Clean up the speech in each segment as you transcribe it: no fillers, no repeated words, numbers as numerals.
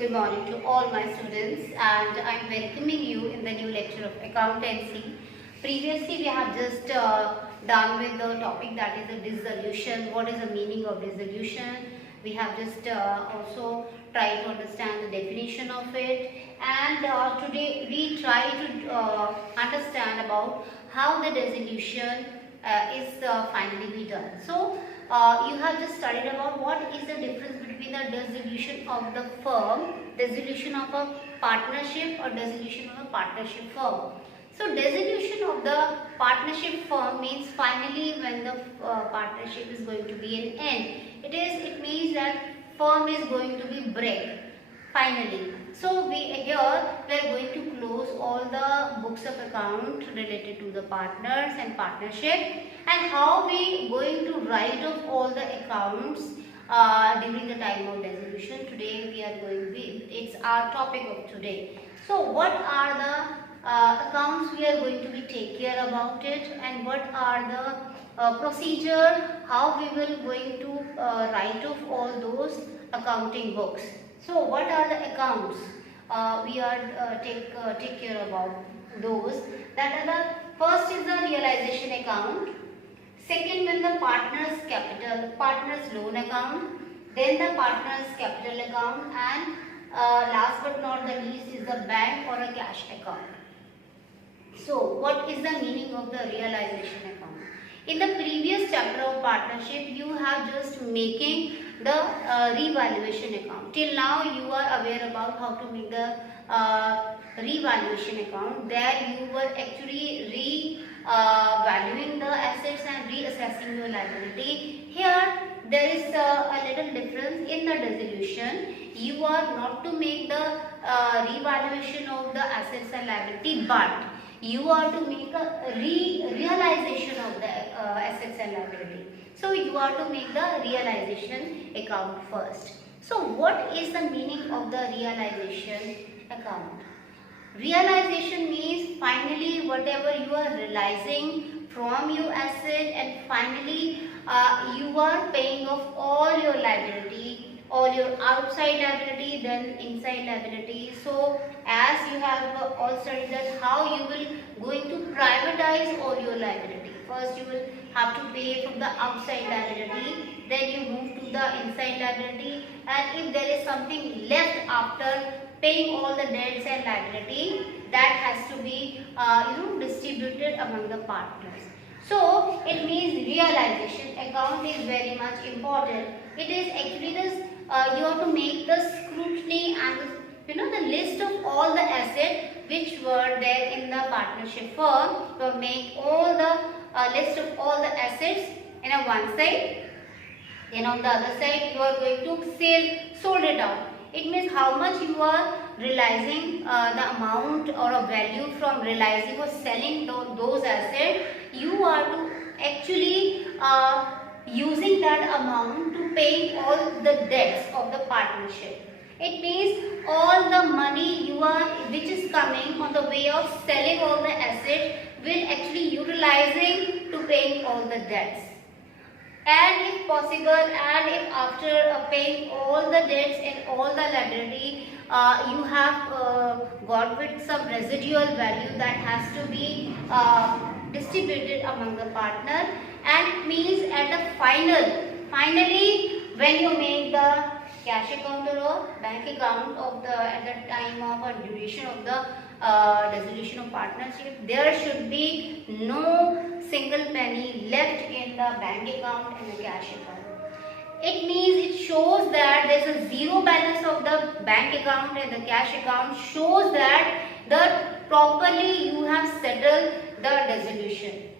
Good morning to all my students, and I am welcoming you in the new lecture of accountancy. Previously we have just done with the topic that is the dissolution. What is the meaning of dissolution? We have just also tried to understand the definition of it, and today we try to understand about how the dissolution is finally be done. So you have just studied about what is the difference between the dissolution of the firm, dissolution of a partnership, or dissolution of a partnership firm. So dissolution of the partnership firm means finally when the partnership is going to be an end. It means that firm is going to be break finally. So here we are going to close all the books of account related to the partners and partnership, and how we going to write off all the accounts during the time of dissolution. Today we are going to it's our topic of today. So what are the accounts we are going to be take care about it, and what are the procedure how we will going to write off all those accounting books. So what are the accounts we are take care about those? That are the first is the realization account, second when the partners loan account, then the partners capital account, and last but not the least is the bank or a cash account. So what is the meaning of the realization account? In the previous chapter of partnership, you have just making the revaluation account. Till now you are aware about how to make the revaluation account. There you were actually valuing the assets and reassessing your liability. Here there is a little difference in the dissolution. You are not to make the revaluation of the assets and liability, but you are to make a realization of the assets and liability. So you are to make the realization account first. So what is the meaning of the realization account? Realization means finally whatever you are realizing from your asset, and finally you are paying off all your liability, all your outside liability, then inside liability. So as you have all studied that how you will going to privatize all your liability. First you will have to pay from the outside liability, then you move to the inside liability, and if there is something left after paying all the debts and liability, that has to be distributed among the partners. So it means realization account is very much important. It is actually this you have to make the scrutiny and the list of all the assets which were there in the partnership firm. To make all the list of all the assets in a one side, then on the other side you are going to sold it out. It means how much you are realizing the amount or a value from realizing or selling those assets. You are to actually using that amount to pay all the debts of the partnership. It means all the money which is coming on the way of selling all the assets will actually utilizing to paying all the debts. And if possible, and if after paying all the debts and all the liability, you have got with some residual value that has to be distributed among the partner. And it means at the finally when you make the cash account or bank account of at the time of a duration of the dissolution of partnership, there should be no single penny left in the bank account and the cash account. It means it shows that there is a zero balance of the bank account and the cash account, shows that properly you have settled the dissolution.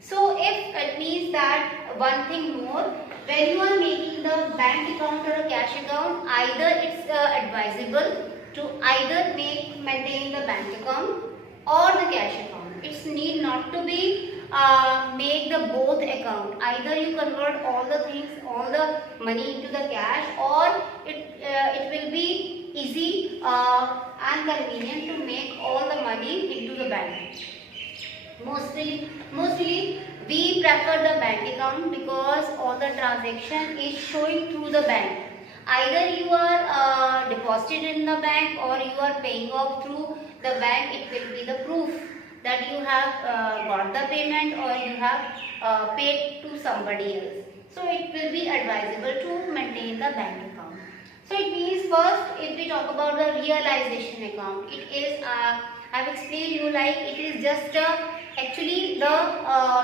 So if it means that one thing more, when you are making the bank account or a cash account, either it's advisable to either maintain the bank account or the cash account. It's need not to be make the both account. Either you convert all the things, all the money into the cash, or it will be easy and convenient to make all the money into the bank. Mostly we prefer the bank account because all the transaction is showing through the bank. Either you are deposited in the bank or you are paying off through the bank, it will be the proof that you have got the payment or you have paid to somebody else. So it will be advisable to maintain the bank account. So it means first, if we talk about the realization account, it is I have explained you like it is just actually the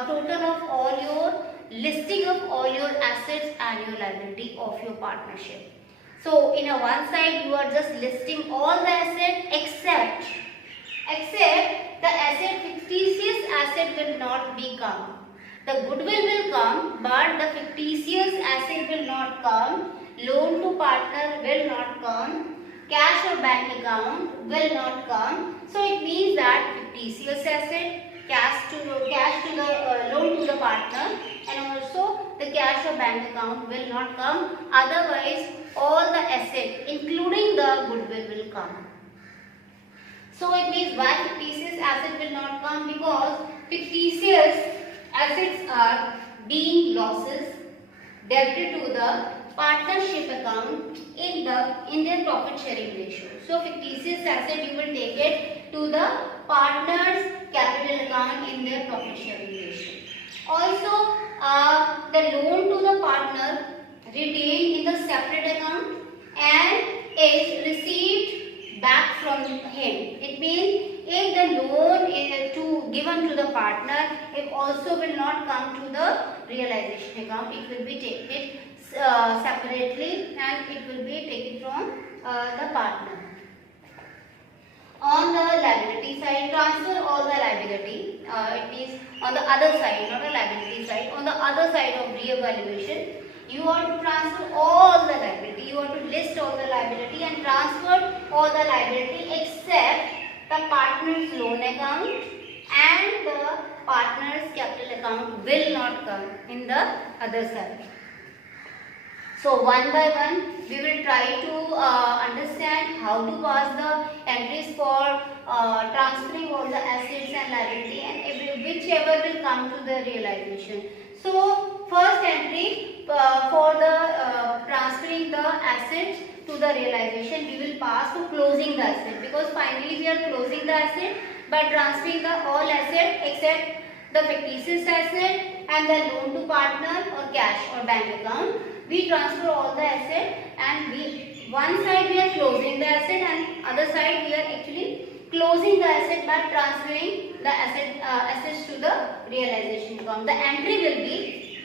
total of all your listing of all your assets and your liability of your partnership. So in a one side you are just listing all the assets except the asset, fictitious asset will not be come. The goodwill will come, but the fictitious asset will not come. Loan to partner will not come. Cash or bank account will not come. So it means that fictitious asset, cash to the loan to the partner, and also the cash or bank account will not come. Otherwise, all the assets, including the goodwill, will come. So it means why fictitious asset will not come? Because fictitious assets are being losses debited to the partnership account in their profit sharing ratio. So fictitious asset you will take it to the partner's capital account in their profit sharing ratio. Also the loan to the partner retained in the separate account and is received back from him. It means if the loan is given to the partner, it also will not come to the realization account. It will be taken separately and it will be taken from the partner. On the liability side, transfer all the liability. It means on the other side, not the liability side. On the other side of reevaluation, you want to transfer all the liability. You want to list all the liability and transfer all the liability except the partner's loan account and the partner's capital account will not come in the other side. So one by one we will try to understand how to pass the entries for transferring all the assets and liability and whichever will come to the realization. So first entry for the transferring the assets to the realization, we will pass to closing the asset, because finally we are closing the asset by transferring the all asset except the fictitious asset and the loan to partner or cash or bank account. We transfer all the asset and one side we are closing the asset and other side we are actually closing the asset by transferring the assets to the realization account. The entry will be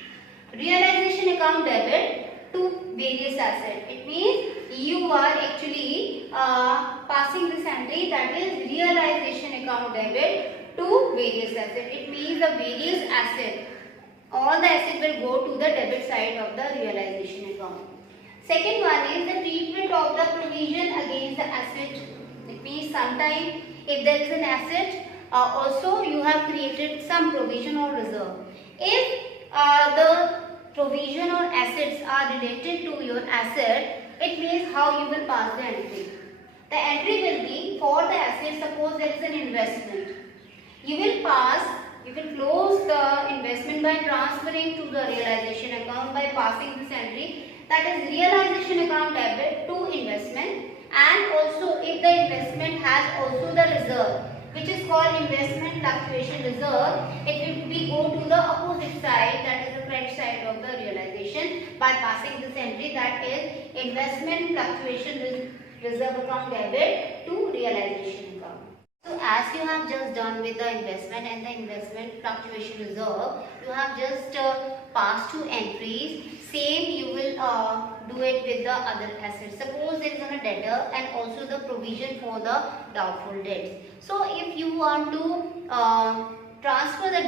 realization account debit to various assets. It means you are actually passing this entry, that is realization account debit to various assets. It means the various assets, all the assets will go to the debit side of the realization account. Second one is the treatment of the provision against the asset. It means sometimes if there is an asset, also you have created some provision or reserve. If the provision or assets are related to your asset, it means how you will pass the entry. The entry will be for the asset. Suppose there is an investment. You will close the investment by transferring to the realization account by passing this entry, that is realization account debit to investment. And also if the investment has also the reserve, which is called investment fluctuation reserve, it will be go to the opposite side, that is the credit side of the realization, by passing this entry, that is investment fluctuation reserve account debit to realization account. So as you have just done with the investment and the investment fluctuation reserve, you have just passed two entries. Same you will do it with the other assets. Suppose there is a debtor and also the provision for the doubtful debts. So if you want to transfer the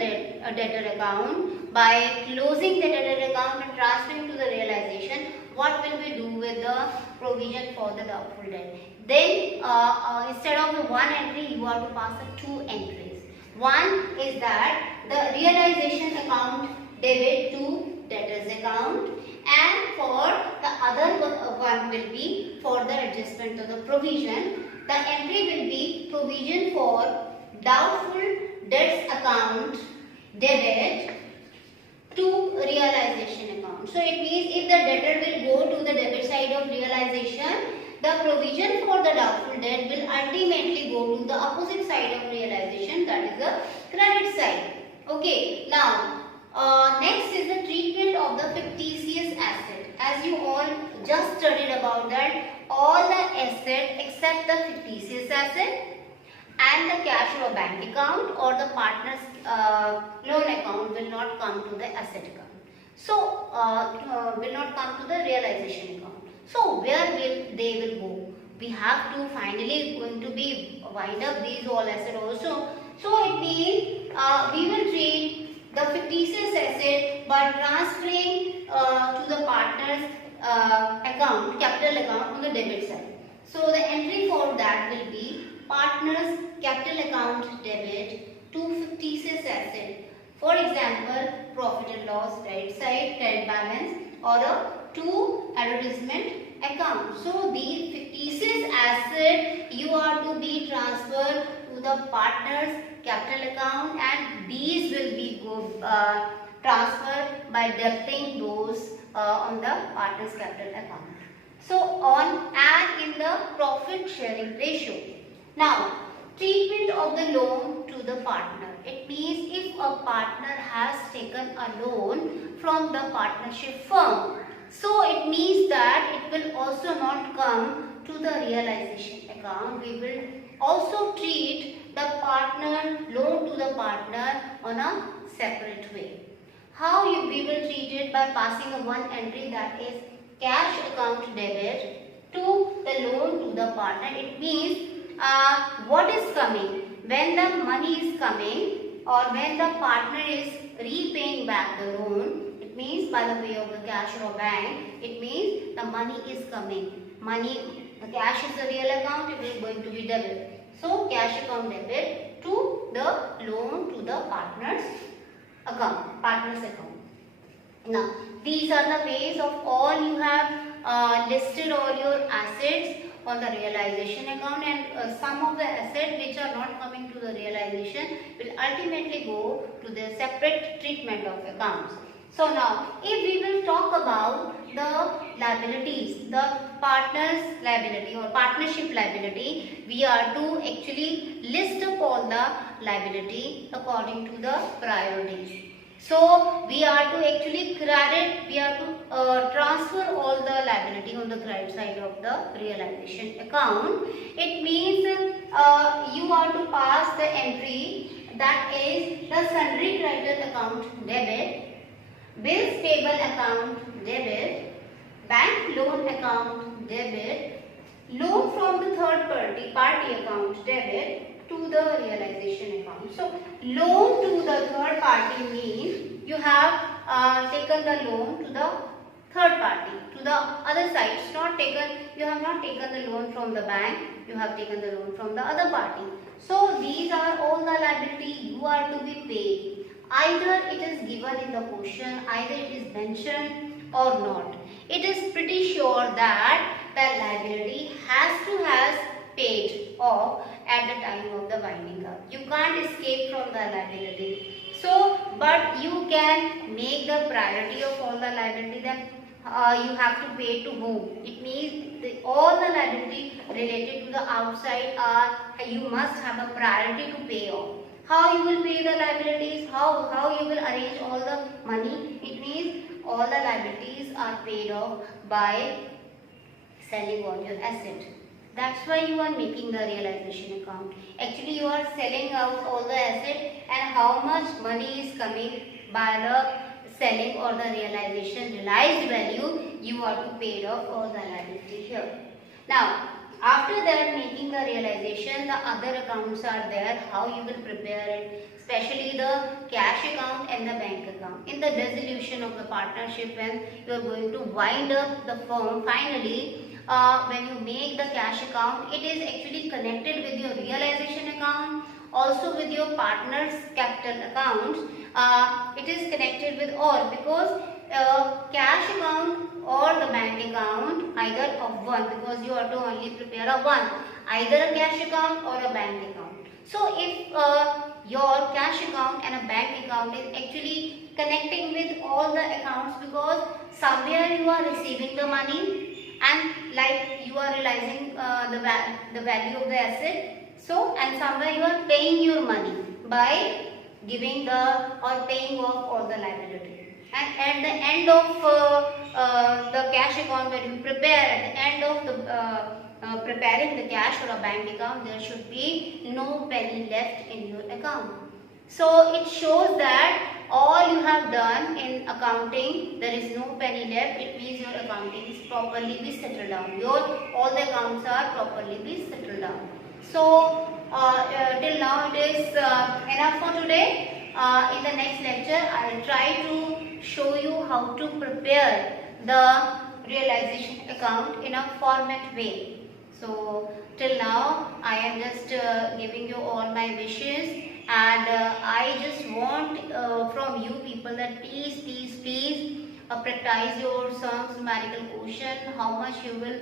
debtor account by closing the debtor account and transferring to the realization, what will we do with the provision for the doubtful debt? Then instead of the one entry, you have to pass the two entries. One is that the realization account debit to debtors account, and for the other one will be for the adjustment of the provision. The entry will be provision for doubtful debts account debit to realization account. So it means if the debtor will go to the debit side of realization, the provision for the doubtful debt will ultimately go to the opposite side of realization, that is the credit side. Okay, now next is the treatment of the fictitious asset. As you all just studied about that, all the asset except the fictitious asset and the cash or bank account or the partner's loan account will not come to the asset account. So, will not come to the realization account. So, where will they will go? We have to finally going to be wind up these all assets also. So, it means we will treat the fictitious asset by transferring to the partner's account, capital account on the debit side. So, the entry for that will be partner's capital account debit to fictitious asset. For example, profit and loss credit side, credit balance, or a to advertisement account. So these fictitious asset you are to be transferred to the partner's capital account, and these will be transferred by debiting those on the partner's capital account. So on and in the profit sharing ratio. Now, treatment of the loan to the partner. It means if a partner has taken a loan from the partnership firm, so it means that it will also not come to the realization account. We will also treat the partner loan to the partner on a separate way. How we will treat it? By passing a one entry, that is cash account debit to the loan to the partner. It means what is coming when the money is coming or when the partner is repaying back the loan. It means by the way of the cash or bank, it means the money is coming. Money, the cash is the real account, it is going to be debit. So cash account debit to the loan to the partner's account. Now these are the ways of all you have listed all your assets on the realization account, and some of the assets which are not coming to the realization will ultimately go to the separate treatment of accounts. So now if we will talk about the liabilities, the partner's liability or partnership liability, we are to actually list up all the liability according to the priorities. So we are to actually credit, we are to transfer all the liability on the credit side of the realization account. It means you are to pass the entry, that is the sundry creditor account debit, bills payable account debit, bank loan account debit, loan from the third party account debit to the realization account. So loan to the third party means you have taken the loan to the third party, to the other side. It's not taken, you have not taken the loan from the bank, you have taken the loan from the other party. So these are all the liability you are to be paid. Either it is given in the question, either it is mentioned or not. It is pretty sure that the liability has to has paid off at the time of the winding up. You can't escape from the liability. So, but you can make the priority of all the liability, that you have to pay to whom. It means all the liability related to the outside you must have a priority to pay off. How you will pay the liabilities, how you will arrange all the money. It means all the liabilities are paid off by selling all your asset. That's why you are making the realization account. Actually you are selling out all the asset, and how much money is coming by the selling or the realized value, you are to pay off all the liability here. Now after that, making the realization, the other accounts are there, how you will prepare it, especially the cash account and the bank account. In the dissolution of the partnership, when you are going to wind up the firm, finally when you make the cash account, it is actually connected with your realization account, also with your partner's capital accounts. It is connected with all, because cash account or the bank account, either of one, because you are to only prepare a one, either a cash account or a bank account. So if your cash account and a bank account is actually connecting with all the accounts, because somewhere you are receiving the money, and like you you are realizing the value of the asset. So, and somewhere you are paying your money by giving or paying off all the liability. And at the end of the cash account, when you prepare, at the end of the preparing the cash for a bank account, there should be no penny left in your account. So it shows that all you have done in accounting, there is no penny left. It means your accounting is properly be settled down. All the accounts are properly be settled down. So till now it is enough for today. In the next lecture, I will try to show you how to prepare the realization account in a format way. So till now I am just giving you all my wishes, and I just want from you people that please practice your sums numerical quotient, how much you will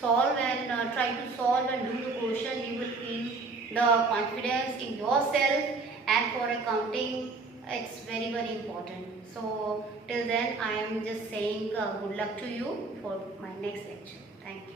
solve and try to solve and do the quotient. You will feel the confidence in yourself, and for accounting it's very important. So till then I am just saying good luck to you for my next lecture. Thank you.